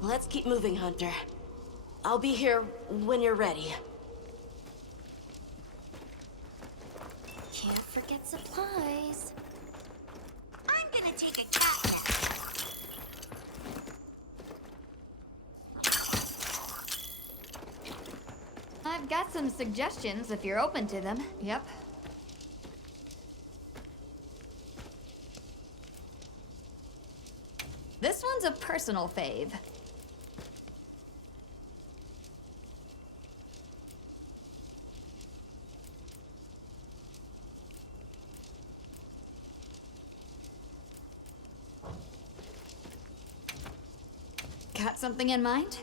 Let's keep moving, Hunter. I'll be here when you're ready. Can't forget supplies. I'm gonna take a cat nap. I've got some suggestions if you're open to them. Yep. This one's a personal fave. Got something in mind?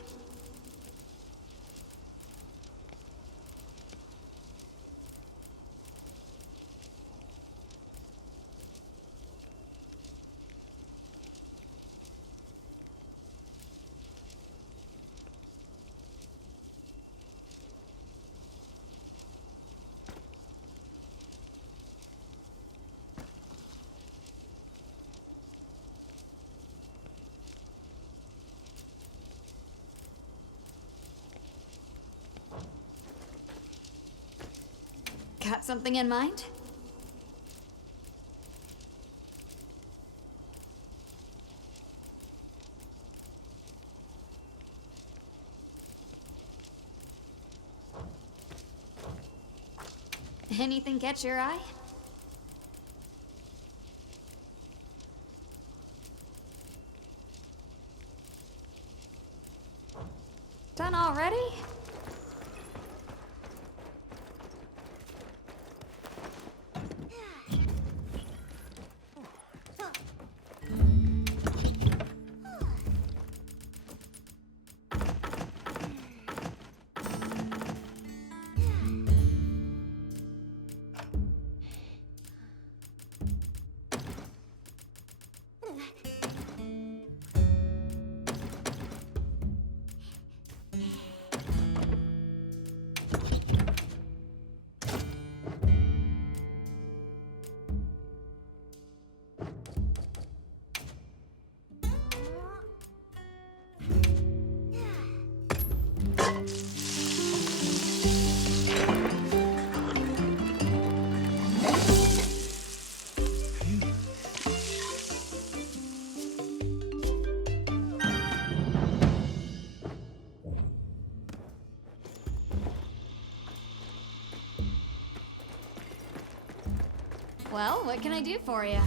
Got something in mind? Anything catch your eye? Done already? Well, what can I do for you?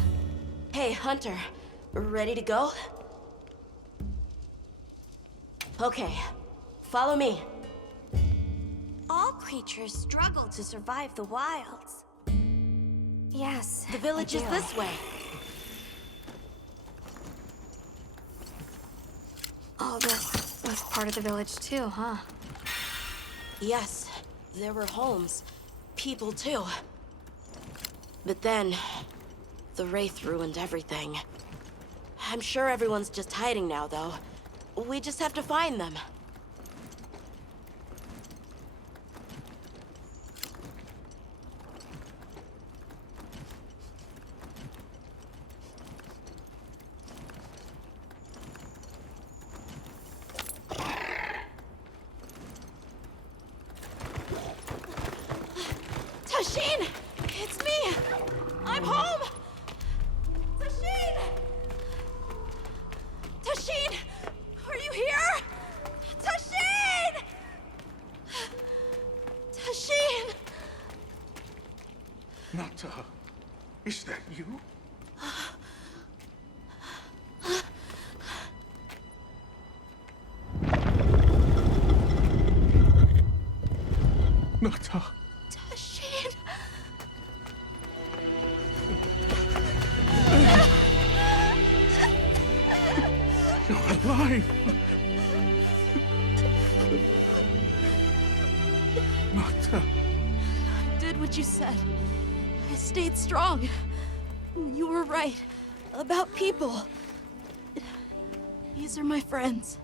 Hey, Hunter. Ready to go? Okay. Follow me. All creatures struggle to survive the wilds. Yes. The village is this way. Oh, this was part of the village too, huh? Yes, there were homes. People too. But then, the Wraith ruined everything. I'm sure everyone's just hiding now, though. We just have to find them. Tashin! It's me! I'm home! Tashin! Tashin! Are you here? Tashin! Tashin! Nata, is that you? Nata. Tashin! You're alive! Nata. I did what you said. I stayed strong. You were right. About people. These are my friends.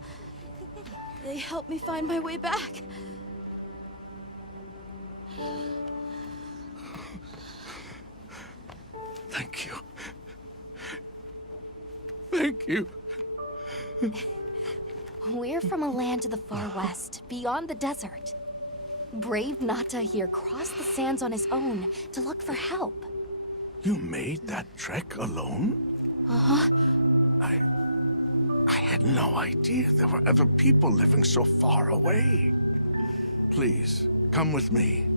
They helped me find my way back. Thank you. Thank you. We're from a land to the far west, beyond the desert. Brave Nata here crossed the sands on his own to look for help. You made that trek alone? Uh-huh. I had no idea there were ever people living so far away. Please, come with me.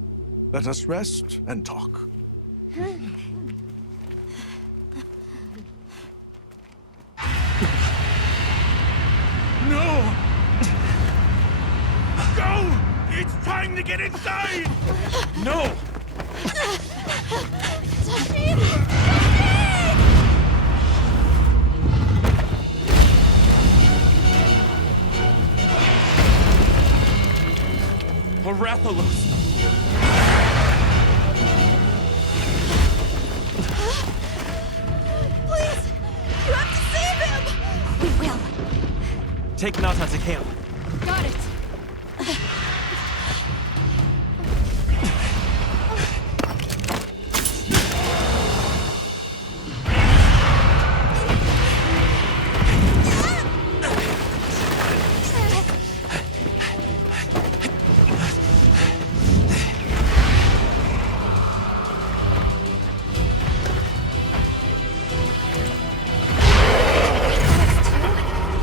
Let us rest and talk. No! Go! It's time to get inside! No! Arathalos! Please! You have to save him! We will. Take Nata to camp. Got it.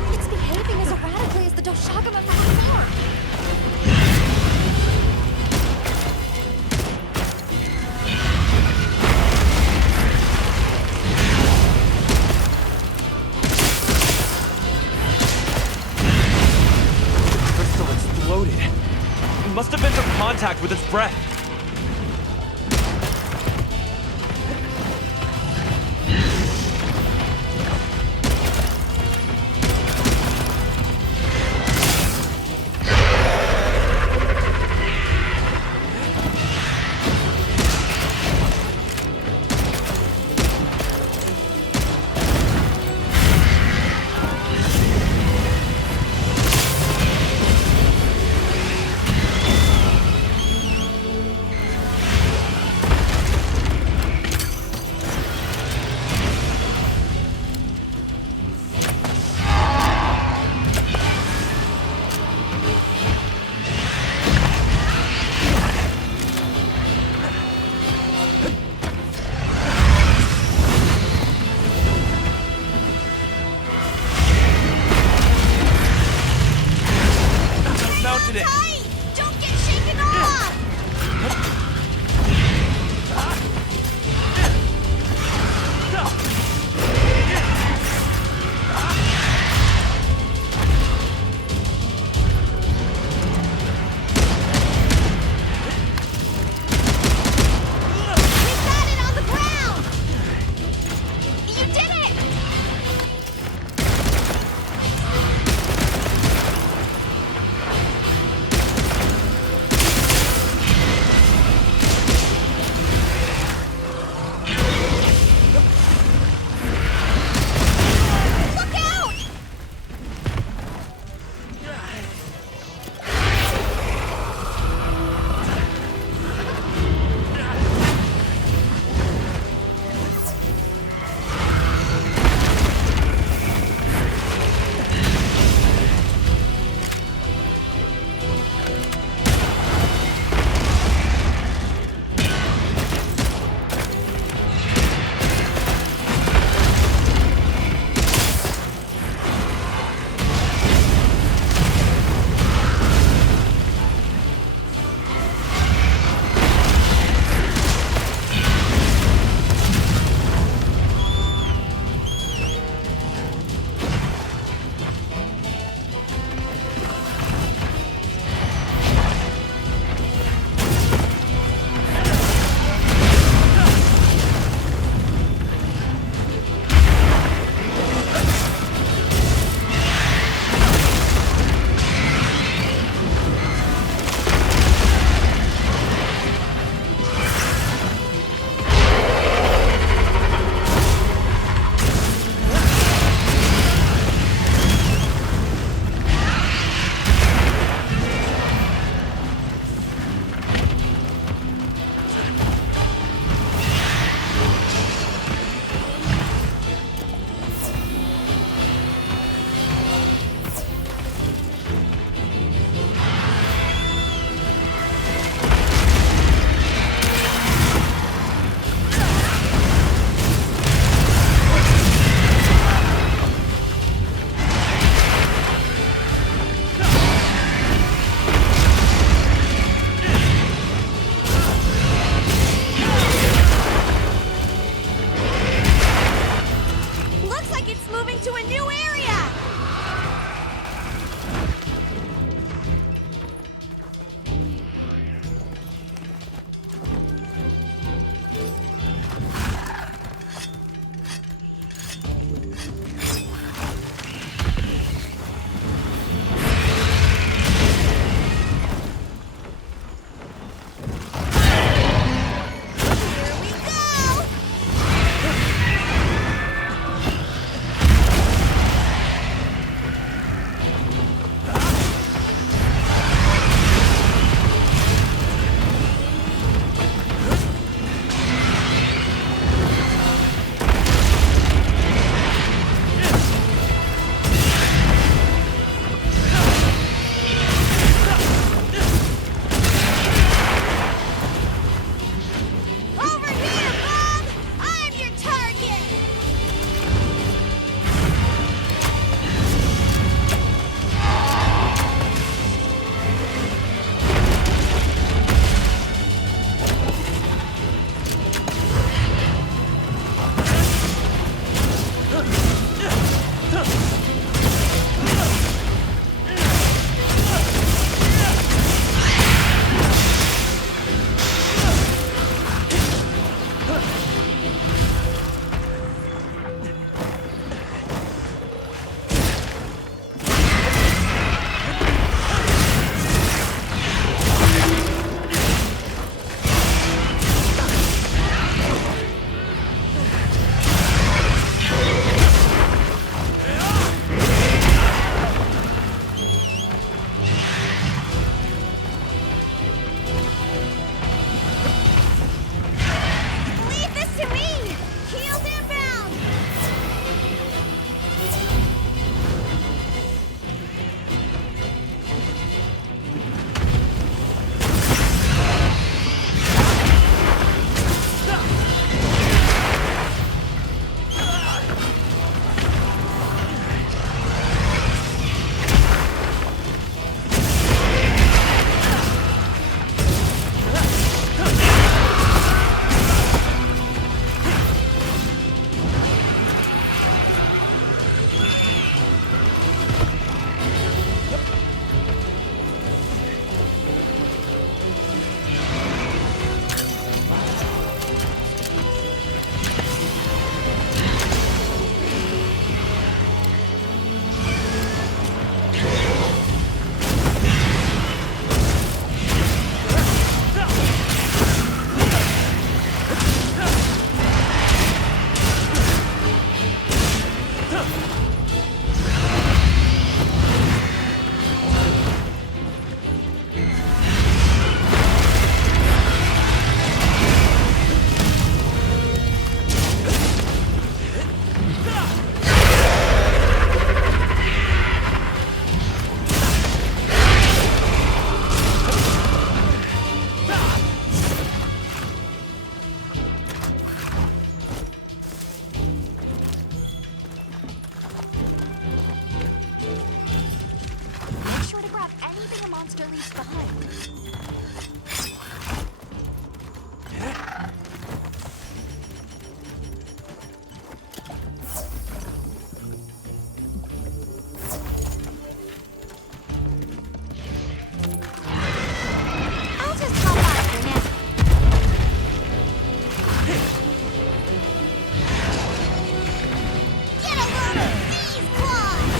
It's behaving as erratically as the Doshagama from before. Crystal exploded. It must have been from contact with its breath. monster leaves behind. I'll just hop out for now. Get a load of these claws!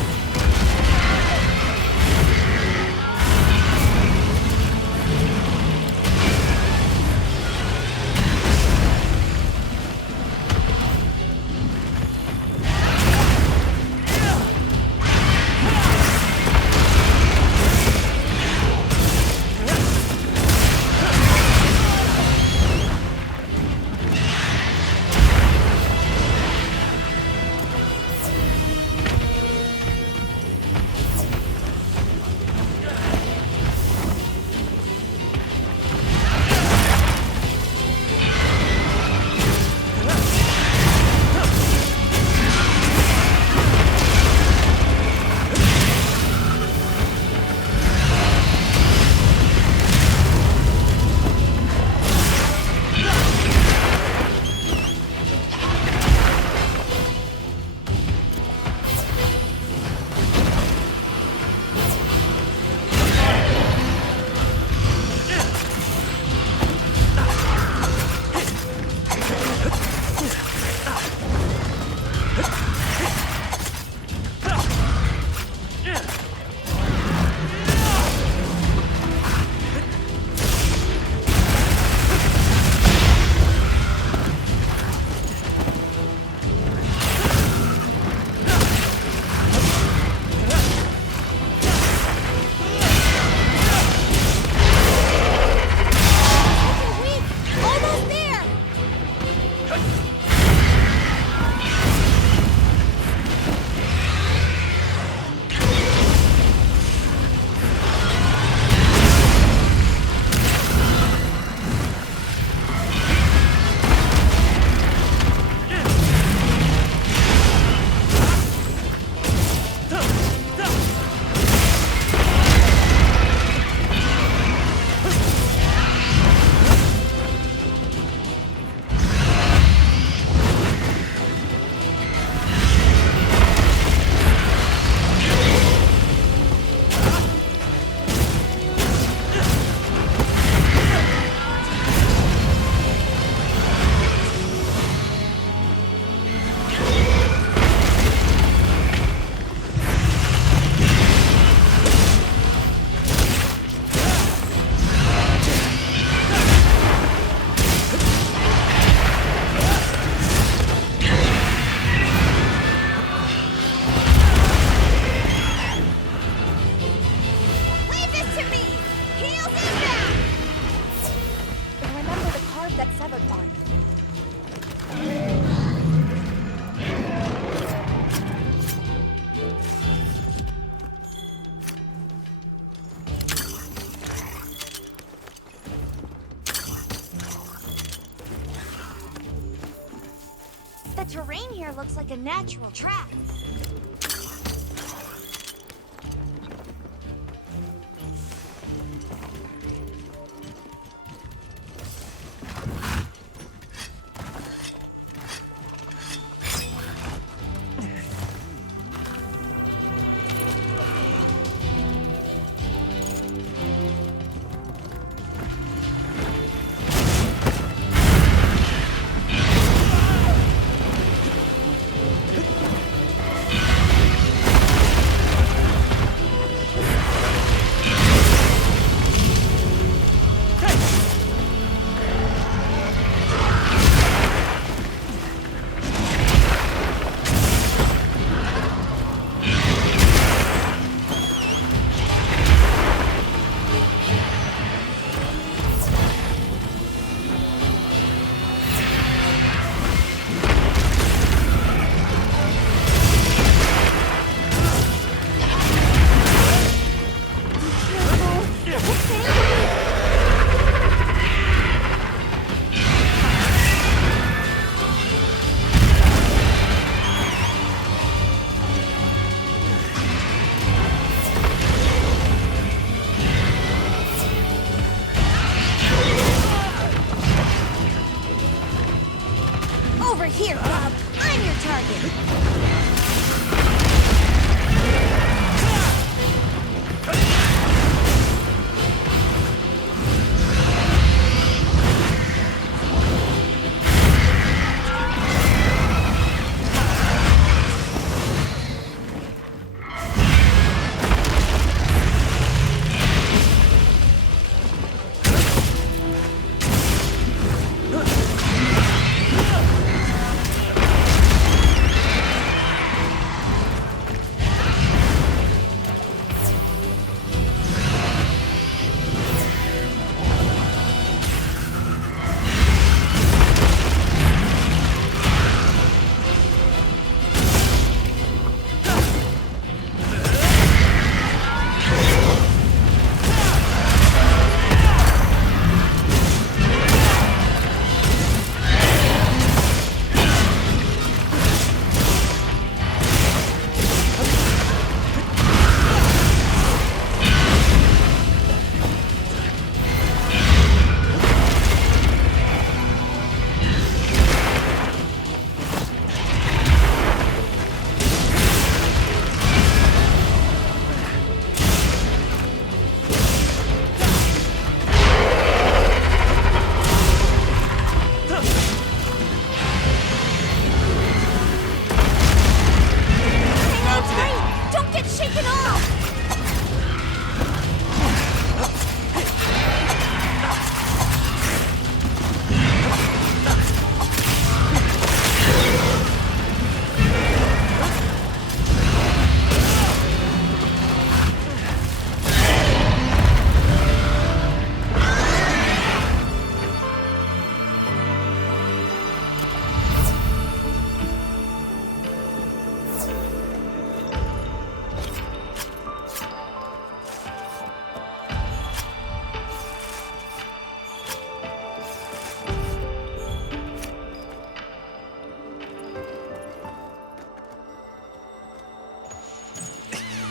The terrain here looks like a natural trap.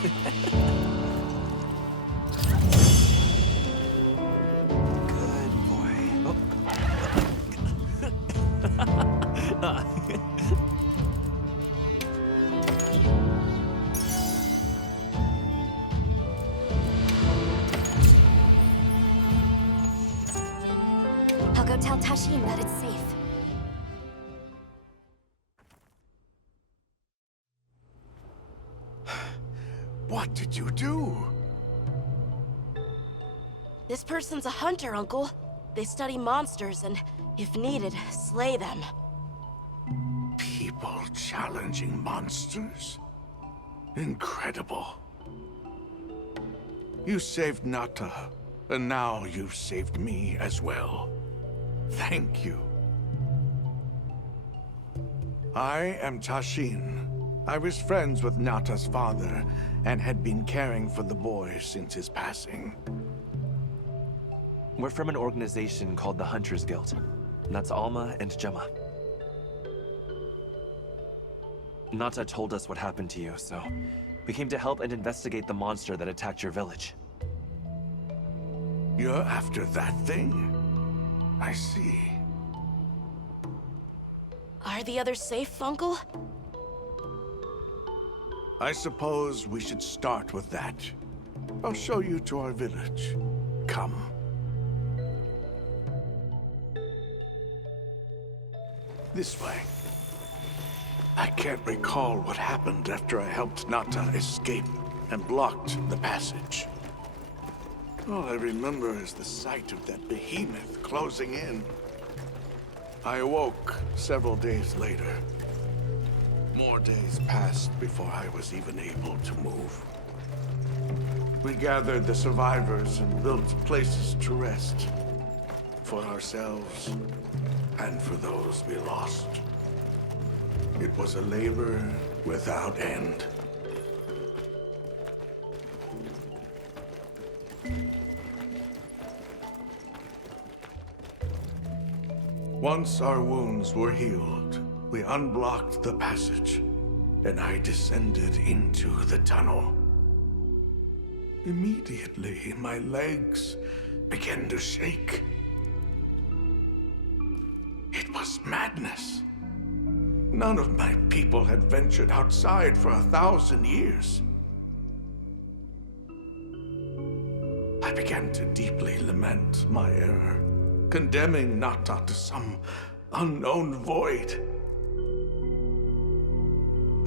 Good boy. Oh. I'll go tell Tashin that it's safe. What did you do? This person's a hunter, Uncle. They study monsters and, if needed, slay them. People challenging monsters? Incredible. You saved Nata, and now you've saved me as well. Thank you. I am Tashin. I was friends with Nata's father, and had been caring for the boy since his passing. We're from an organization called the Hunters Guild. And that's Alma and Gemma. Nata told us what happened to you, so we came to help and investigate the monster that attacked your village. You're after that thing? I see. Are the others safe, Uncle? I suppose we should start with that. I'll show you to our village. Come. This way. I can't recall what happened after I helped Nata escape and blocked the passage. All I remember is the sight of that behemoth closing in. I awoke several days later. More days passed before I was even able to move. We gathered the survivors and built places to rest. For ourselves, and for those we lost. It was a labor without end. Once our wounds were healed, we unblocked the passage, and I descended into the tunnel. Immediately, my legs began to shake. It was madness. None of my people had ventured outside for 1,000 years. I began to deeply lament my error, condemning Nata to some unknown void.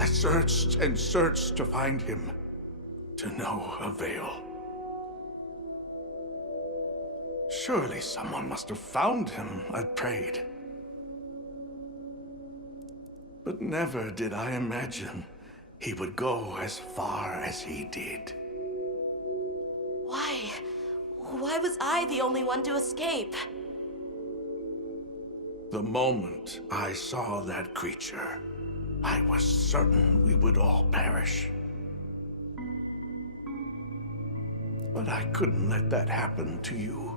I searched and searched to find him, to no avail. Surely someone must have found him, I prayed. But never did I imagine he would go as far as he did. Why? Why was I the only one to escape? The moment I saw that creature, I was certain we would all perish. But I couldn't let that happen to you.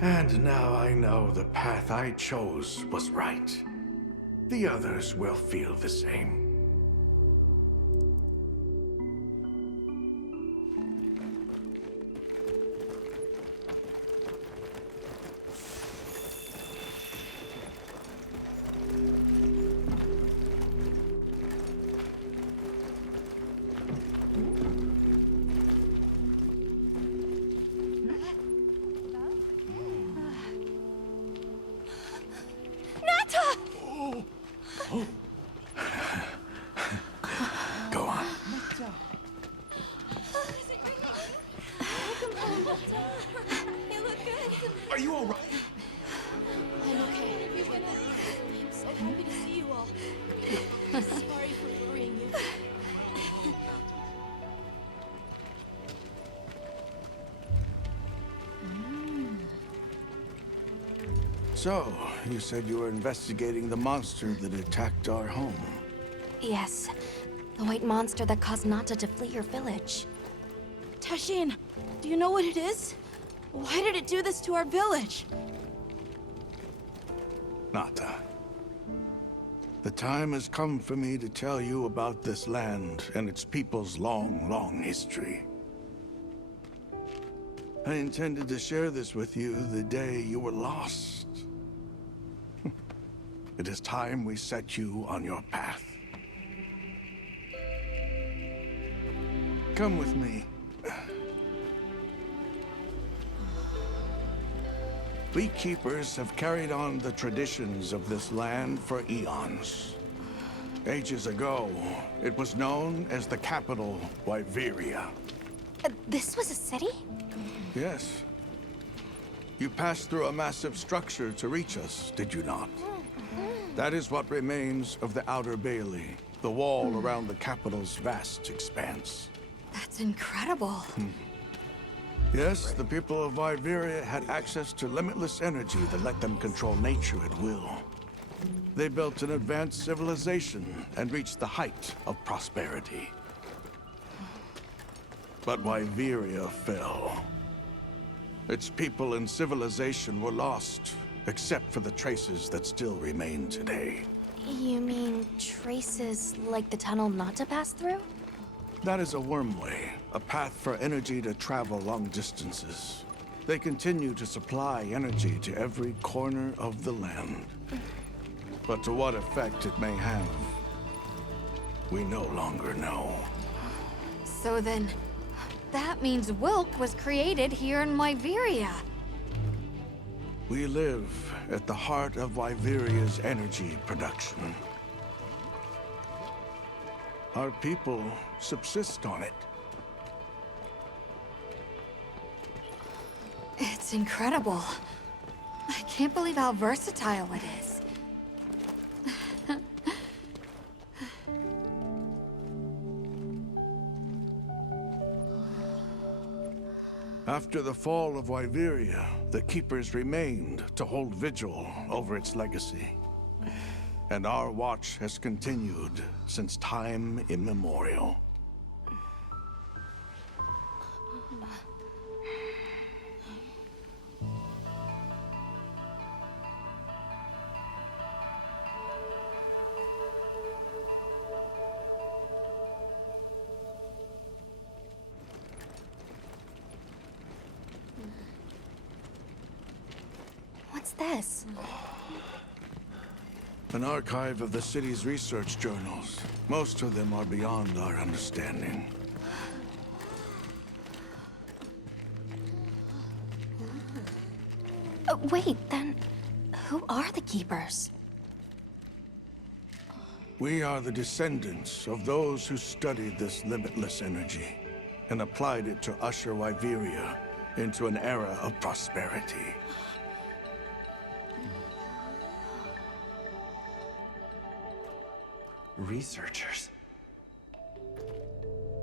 And now I know the path I chose was right. The others will feel the same. Go on. Are you all right? I'm okay. I'm so happy to see you all. Sorry for worrying you. So, you said you were investigating the monster that attacked our home. Yes, the white monster that caused Nata to flee your village. Tashin, do you know what it is? Why did it do this to our village? Nata. The time has come for me to tell you about this land and its people's long, long history. I intended to share this with you the day you were lost. It is time we set you on your path. Come with me. We keepers have carried on the traditions of this land for eons. Ages ago, it was known as the capital, Wyveria. This was a city? Yes. You passed through a massive structure to reach us, did you not? That is what remains of the Outer Bailey, the wall around the capital's vast expanse. That's incredible. Yes, the people of Wyveria had access to limitless energy that let them control nature at will. They built an advanced civilization and reached the height of prosperity. But Wyveria fell. Its people and civilization were lost, except for the traces that still remain today. You mean traces like the tunnel not to pass through? That is a wormway, a path for energy to travel long distances. They continue to supply energy to every corner of the land. But to what effect it may have, we no longer know. So then, that means Wilk was created here in Wyveria. We live at the heart of Wyveria's energy production. Our people subsist on it. It's incredible. I can't believe how versatile it is. After the fall of Wyveria, the Keepers remained to hold vigil over its legacy. And our watch has continued since time immemorial. What's this? An archive of the city's research journals. Most of them are beyond our understanding. Wait, then who are the Keepers? We are the descendants of those who studied this limitless energy and applied it to usher Wyveria into an era of prosperity. Researchers.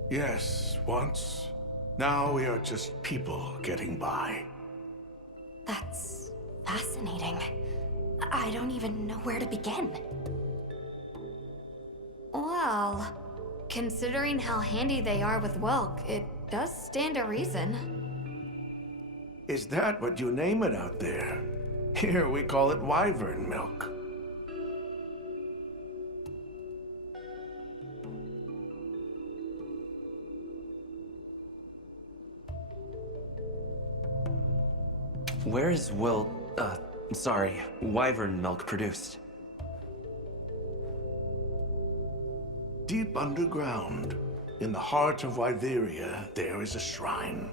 Yes, once. Now we are just people getting by. That's fascinating. I don't even know where to begin. Well, considering how handy they are with Wilk, it does stand to reason. Is that what you name it out there? Here we call it wyvern milk. Where is wyvern milk produced? Deep underground, in the heart of Wyveria, there is a shrine.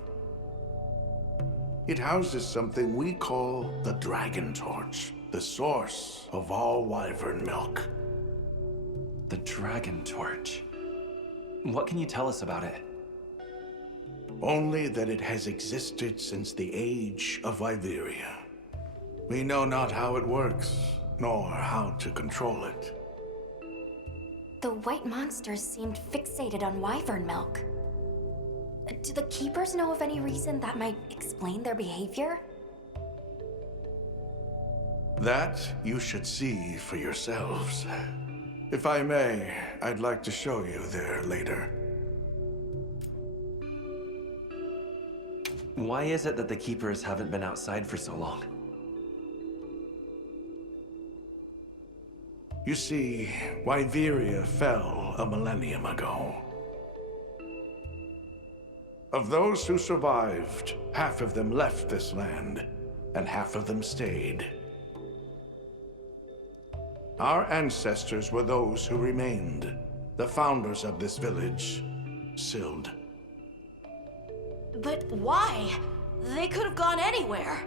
It houses something we call the Dragon Torch, the source of all wyvern milk. The Dragon Torch. What can you tell us about it? Only that it has existed since the age of Wyveria. We know not how it works, nor how to control it. The white monsters seemed fixated on wyvern milk. Do the Keepers know of any reason that might explain their behavior? That you should see for yourselves. If I may, I'd like to show you there later. Why is it that the Keepers haven't been outside for so long? You see, Wyveria fell a millennium ago. Of those who survived, half of them left this land, and half of them stayed. Our ancestors were those who remained, the founders of this village, Sild. But why? They could have gone anywhere.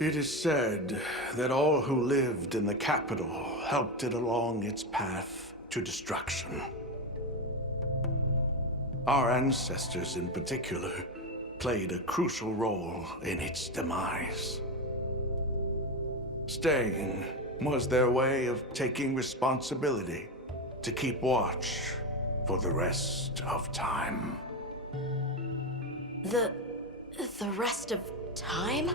It is said that all who lived in the capital helped it along its path to destruction. Our ancestors in particular played a crucial role in its demise. Staying was their way of taking responsibility to keep watch for the rest of time. The rest of time?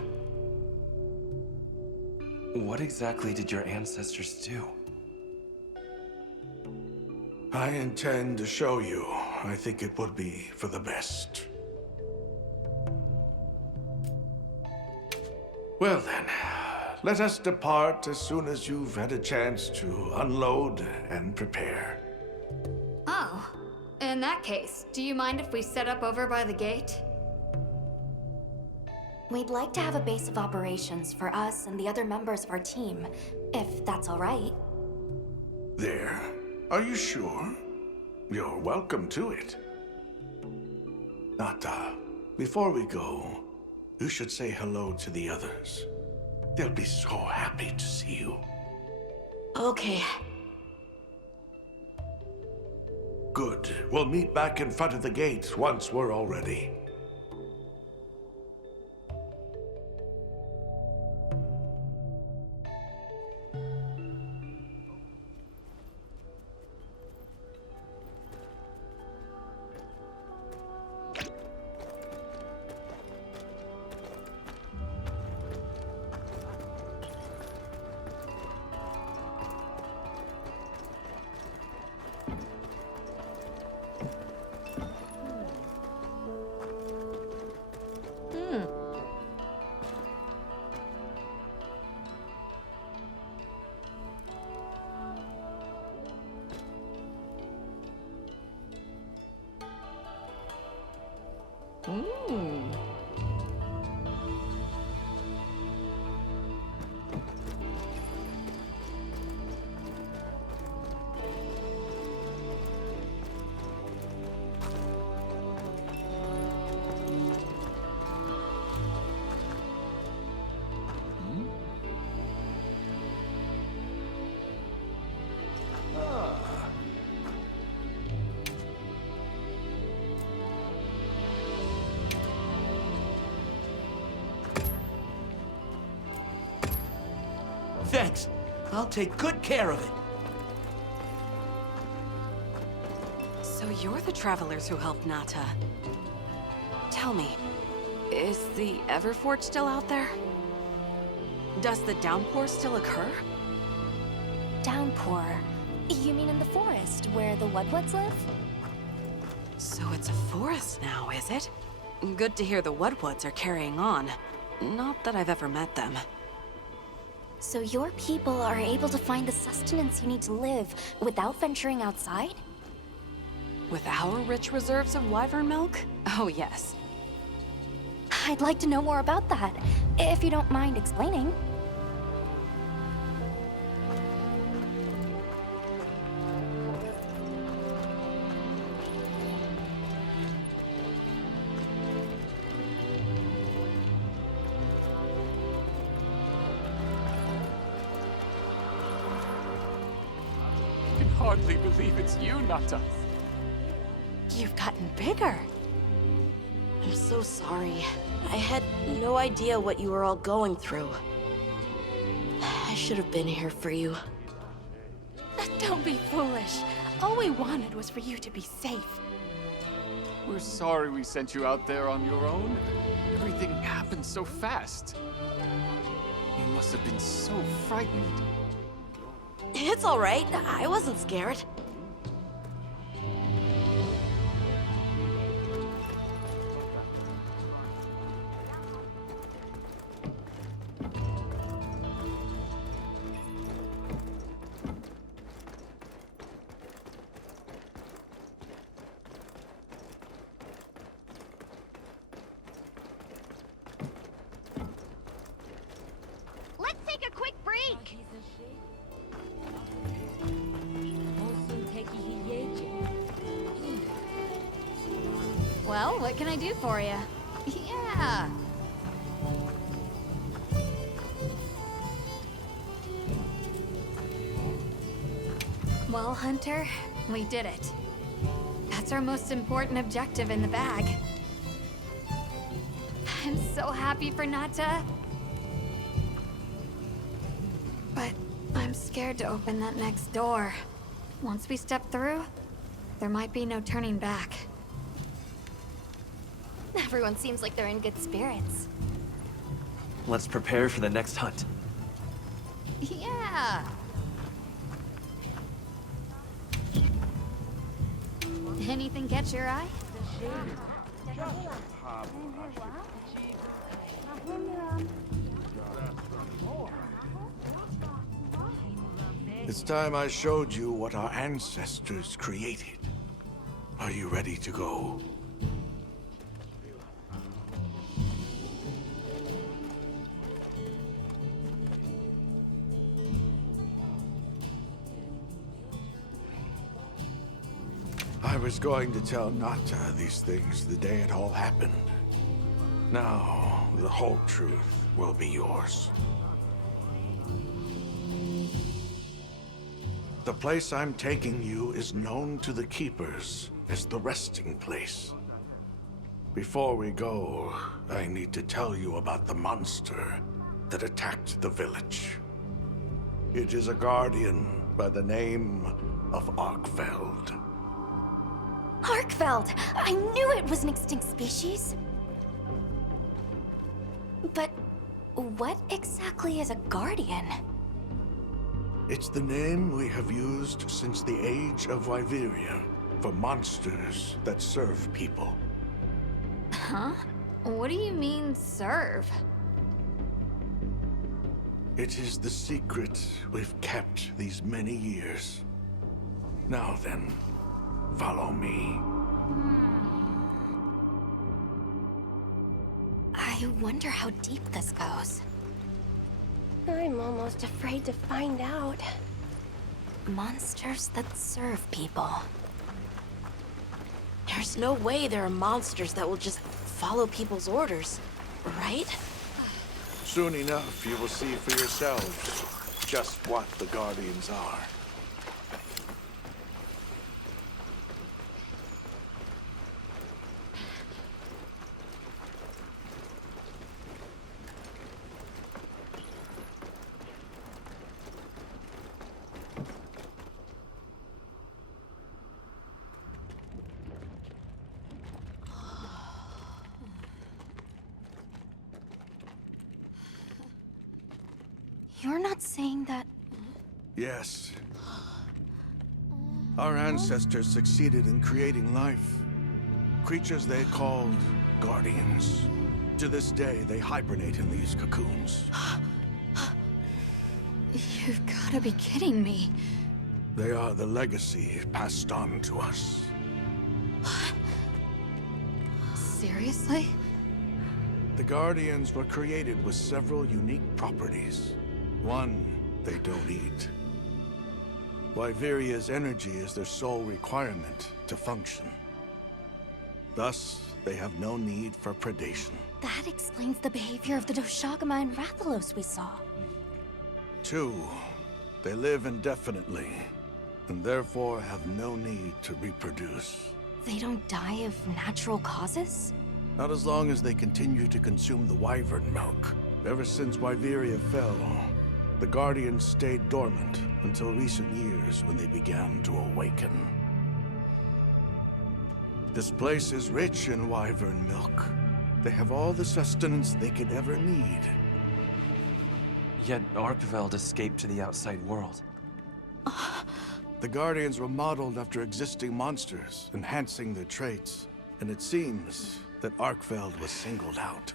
What exactly did your ancestors do? I intend to show you. I think it would be for the best. Well then, let us depart as soon as you've had a chance to unload and prepare. Oh, in that case, do you mind if we set up over by the gate? We'd like to have a base of operations for us and the other members of our team, if that's all right. There. Are you sure? You're welcome to it. Nata, before we go, you should say hello to the others. They'll be so happy to see you. Okay. Good. We'll meet back in front of the gate once we're all ready. Thanks. I'll take good care of it. So you're the travelers who helped Nata. Tell me, is the Everforge still out there? Does the downpour still occur? Downpour? You mean in the forest, where the Wudwoods live? So it's a forest now, is it? Good to hear the Wudwoods are carrying on. Not that I've ever met them. So your people are able to find the sustenance you need to live without venturing outside? With our rich reserves of wyvern milk? Oh, yes. I'd like to know more about that, if you don't mind explaining. I can hardly believe it's you, Nata. You've gotten bigger. I'm so sorry. I had no idea what you were all going through. I should have been here for you. Don't be foolish. All we wanted was for you to be safe. We're sorry we sent you out there on your own. Everything happened so fast. You must have been so frightened. It's all right. I wasn't scared. Well, what can I do for you? Yeah. Well, Hunter, we did it. That's our most important objective in the bag. I'm so happy for Nata. But I'm scared to open that next door. Once we step through, there might be no turning back. Everyone seems like they're in good spirits. Let's prepare for the next hunt. Yeah. Anything catch your eye? It's time I showed you what our ancestors created. Are you ready to go? I was going to tell Nata these things the day it all happened. Now, the whole truth will be yours. The place I'm taking you is known to the Keepers as the resting place. Before we go, I need to tell you about the monster that attacked the village. It is a guardian by the name of Arkfeld. Arkfeld! I knew it was an extinct species. But what exactly is a guardian? It's the name we have used since the age of Wyveria for monsters that serve people. Huh? What do you mean, serve? It is the secret we've kept these many years. Now then, follow me. I wonder how deep this goes. I'm almost afraid to find out. Monsters that serve people. There's no way there are monsters that will just follow people's orders, right? Soon enough, you will see for yourselves just what the Guardians are. You're not saying that... Yes. Our ancestors succeeded in creating life. Creatures they called Guardians. To this day, they hibernate in these cocoons. You've gotta be kidding me. They are the legacy passed on to us. Seriously? The Guardians were created with several unique properties. One, they don't eat. Wyveria's energy is their sole requirement to function. Thus, they have no need for predation. That explains the behavior of the Doshagama and Rathalos we saw. Two, they live indefinitely, and therefore have no need to reproduce. They don't die of natural causes? Not as long as they continue to consume the wyvern milk. Ever since Wyveria fell, the Guardians stayed dormant until recent years when they began to awaken. This place is rich in wyvern milk. They have all the sustenance they could ever need. Yet Arkveld escaped to the outside world. The Guardians were modeled after existing monsters, enhancing their traits. And it seems that Arkveld was singled out.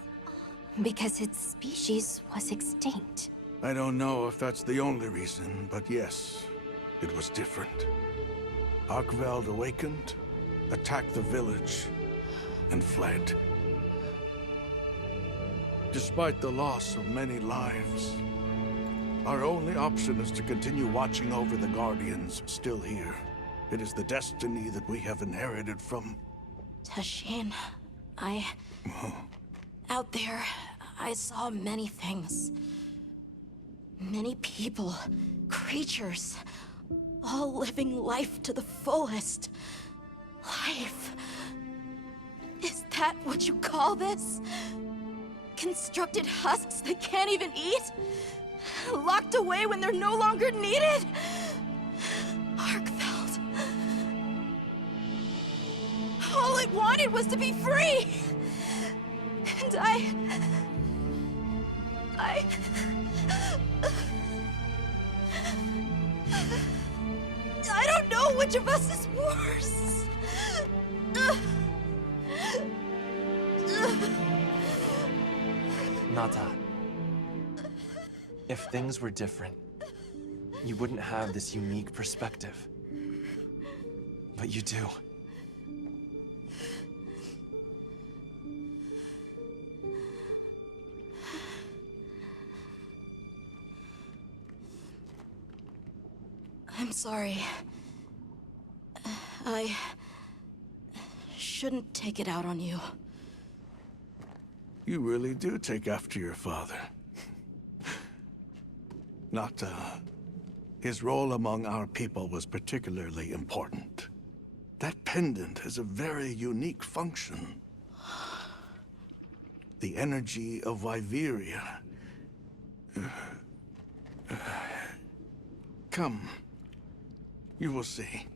Because its species was extinct. I don't know if that's the only reason, but yes, it was different. Arkveld awakened, attacked the village, and fled. Despite the loss of many lives, Our only option is to continue watching over the Guardians still here. It is the destiny that we have inherited from... Tashin, out there, I saw many things. Many people, creatures, all living life to the fullest. Life. Is that what you call this? Constructed husks that can't even eat? Locked away when they're no longer needed? Arkfeld. All I wanted was to be free! And I don't know which of us is worse. Nata, if things were different, you wouldn't have this unique perspective. But you do. I'm sorry. I shouldn't take it out on you. You really do take after your father. Nata, his role among our people was particularly important. That pendant has a very unique function. The energy of Wyveria. Come. You will see.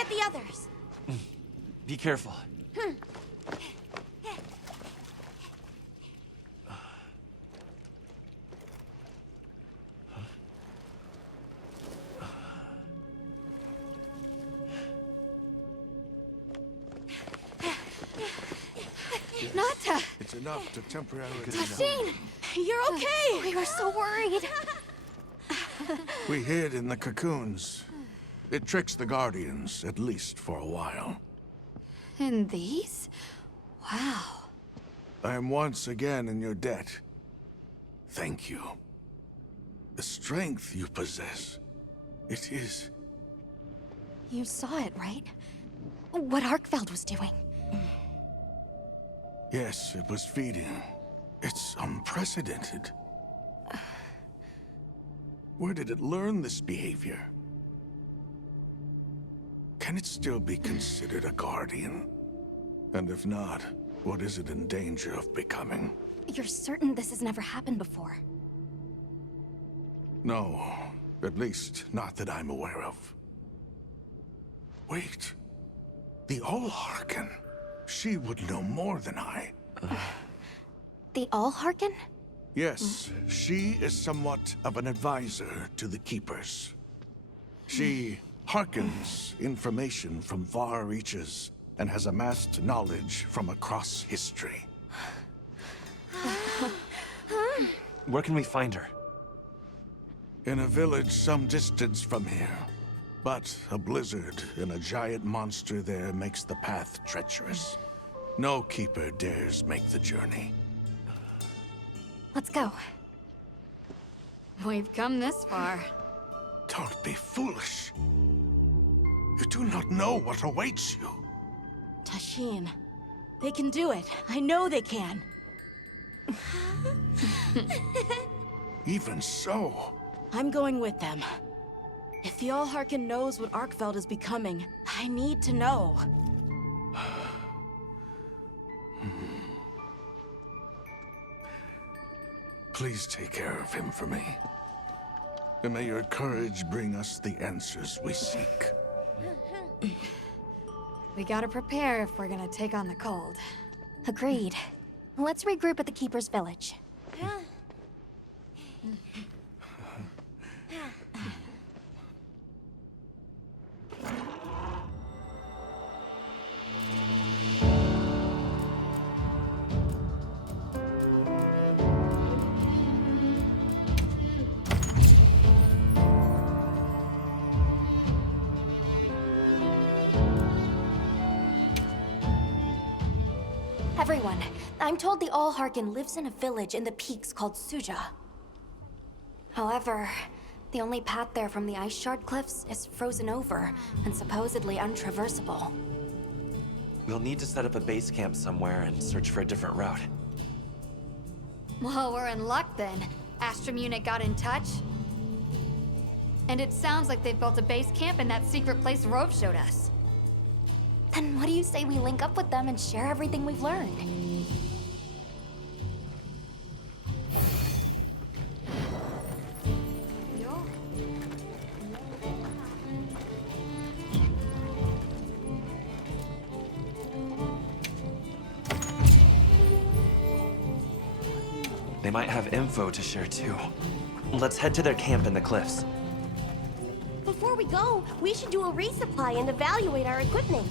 get the others. Be careful. Nata! It's enough to temporarily... Tashine! You're okay. We were so worried. We hid in the cocoons. It tricks the Guardians, at least for a while. And these? Wow. I am once again in your debt. Thank you. The strength you possess, it is... You saw it, right? What Arkfeld was doing. Yes, it was feeding. It's unprecedented. Where did it learn this behavior? Can it still be considered a Guardian? And if not, what is it in danger of becoming? You're certain this has never happened before? No, at least not that I'm aware of. Wait, the All-Harken. She would know more than I. The All-Harken? Yes, she is somewhat of an advisor to the Keepers. She hearkens information from far reaches and has amassed knowledge from across history. Where can we find her? In a village some distance from here. But a blizzard and a giant monster there makes the path treacherous. No Keeper dares make the journey. Let's go. We've come this far. Don't be foolish. You do not know what awaits you. Tashine, they can do it. I know they can. Even so, I'm going with them. If the All-Harken knows what Arkfeld is becoming, I need to know. please take care of him for me. And may your courage bring us the answers we seek. We gotta prepare if we're gonna take on the cold. Agreed. Let's regroup at the Keeper's village. Everyone, I'm told the All-Harken lives in a village in the peaks called Suja. However, the only path there from the Ice Shard Cliffs is frozen over and supposedly untraversable. We'll need to set up a base camp somewhere and search for a different route. Well, we're in luck then. Astrum unit got in touch. And it sounds like they've built a base camp in that secret place Rove showed us. Then what do you say we link up with them and share everything we've learned? They might have info to share too. Let's head to their camp in the cliffs. Before we go, we should do a resupply and evaluate our equipment.